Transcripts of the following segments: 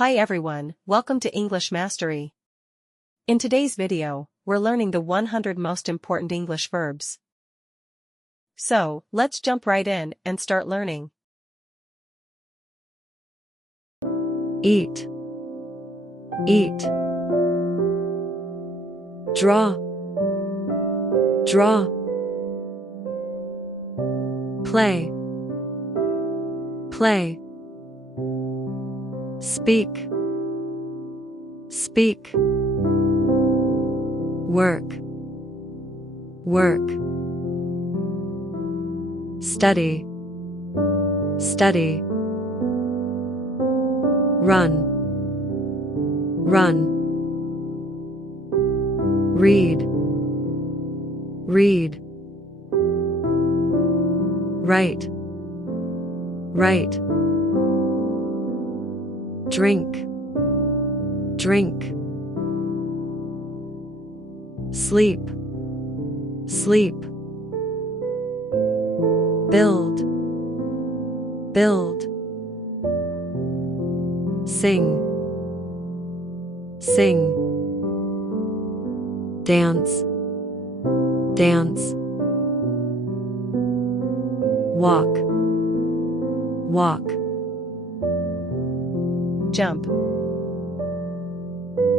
Hi everyone, welcome to English Mastery. In today's video, we're learning the 100 most important English verbs. So, let's jump right in and start learning. Eat, eat. Draw, draw. Play, play. Speak, speak. Work, work. Study, study. Run, run. Read, read. Write, write. Drink, drink. Sleep, sleep. Build, build. Sing, sing. Dance, dance. Walk, walk. Jump,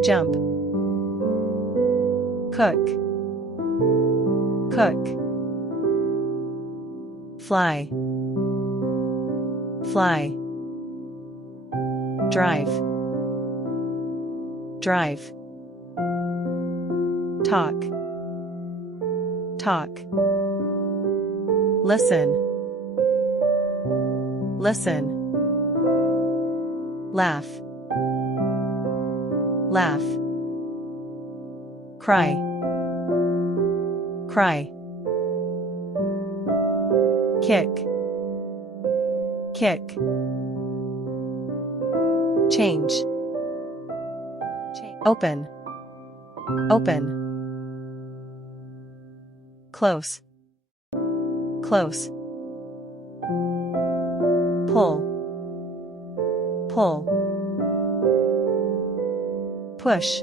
jump. Cook, cook. Fly, fly. Drive, drive. Talk, talk. Listen, listen. Laugh, laugh. Cry, cry. Kick, kick. Change, open, open. Close, close. Pull, pull. Push,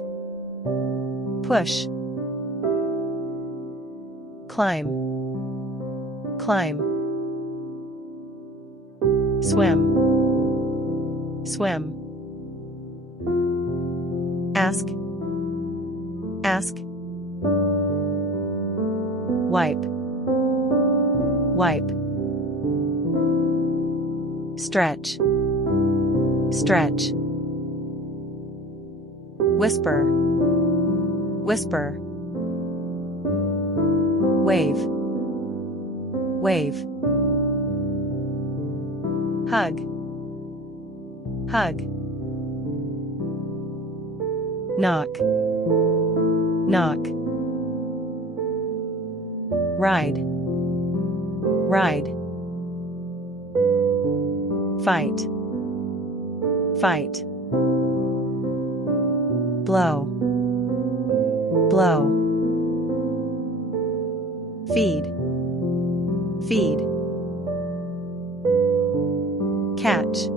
push. Climb, climb. Swim, swim. Ask, ask. Wipe, wipe. Stretch, stretch. Whisper, whisper. Wave, wave. Hug, hug. Knock, knock. Ride, ride. Fight, fight. Blow, blow. Feed, feed. Catch,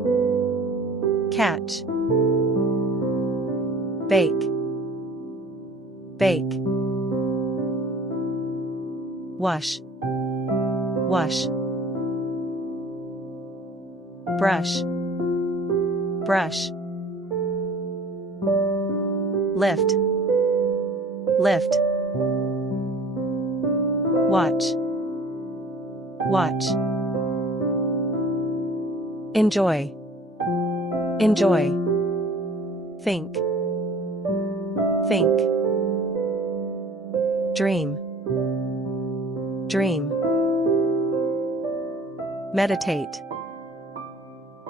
catch. Bake, bake. Wash, wash. Brush, brush. Lift, lift. Watch, watch. Enjoy, enjoy. Think, think. Dream, dream. Meditate,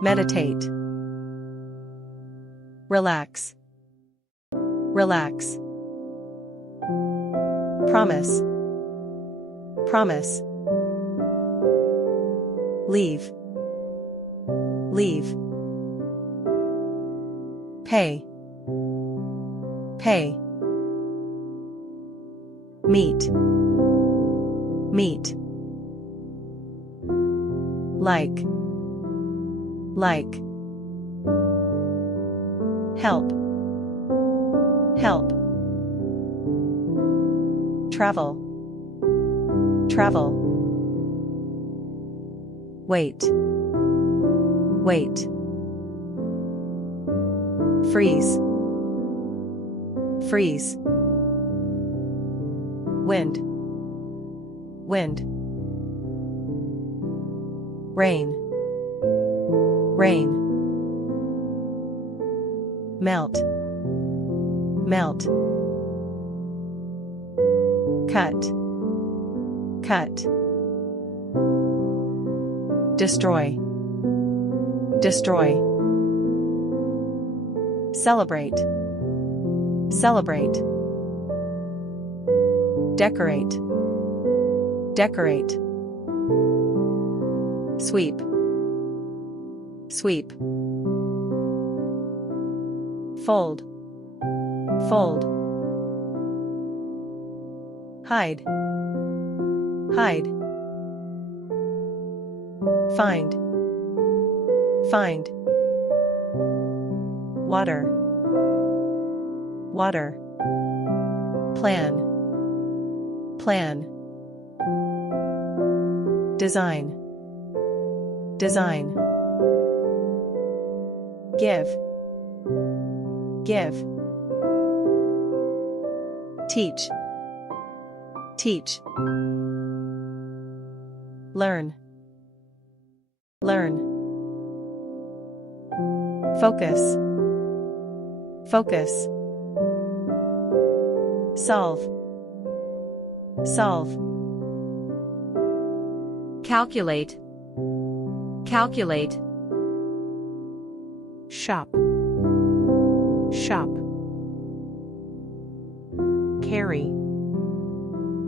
meditate. Relax, relax. Promise, promise. Leave, leave. Pay, pay. Meet, meet. Like, help, help. Travel, travel. Wait, wait. Freeze, freeze. Wind, wind. Rain, rain. Melt, melt. Cut, cut. Destroy, destroy. Celebrate, celebrate. Decorate, decorate. Sweep, sweep. Fold, fold. Hide, hide. Find, find. Water, water. Plan, plan. Design, design. Give, give. Teach, teach. Learn, learn. Focus, focus. Solve, solve. Calculate, calculate. Shop, shop. Carry,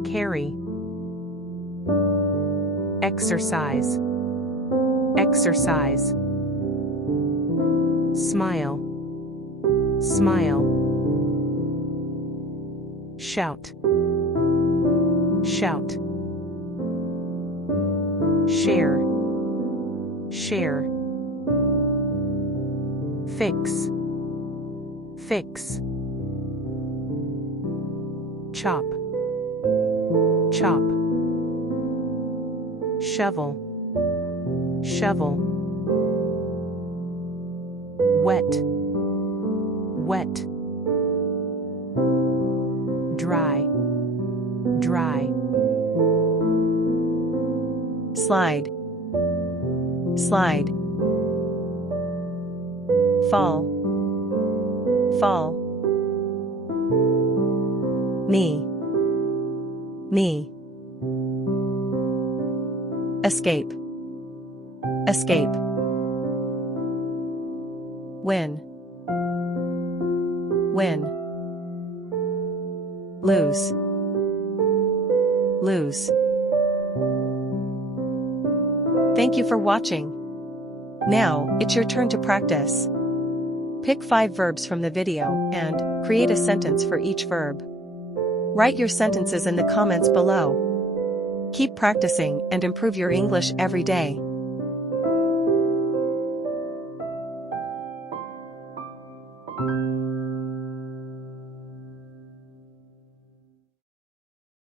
carry. Exercise, exercise. Smile, smile. Shout, shout. Share, share. Fix, fix. Chop, chop. Shovel, shovel. Wet, wet. Dry, dry. Slide, slide. Fall, fall. Knee, knee. Escape, escape. Win, win. Lose, lose. Thank you for watching. Now, it's your turn to practice. Pick 5 verbs from the video and create a sentence for each verb. Write your sentences in the comments below. Keep practicing and improve your English every day.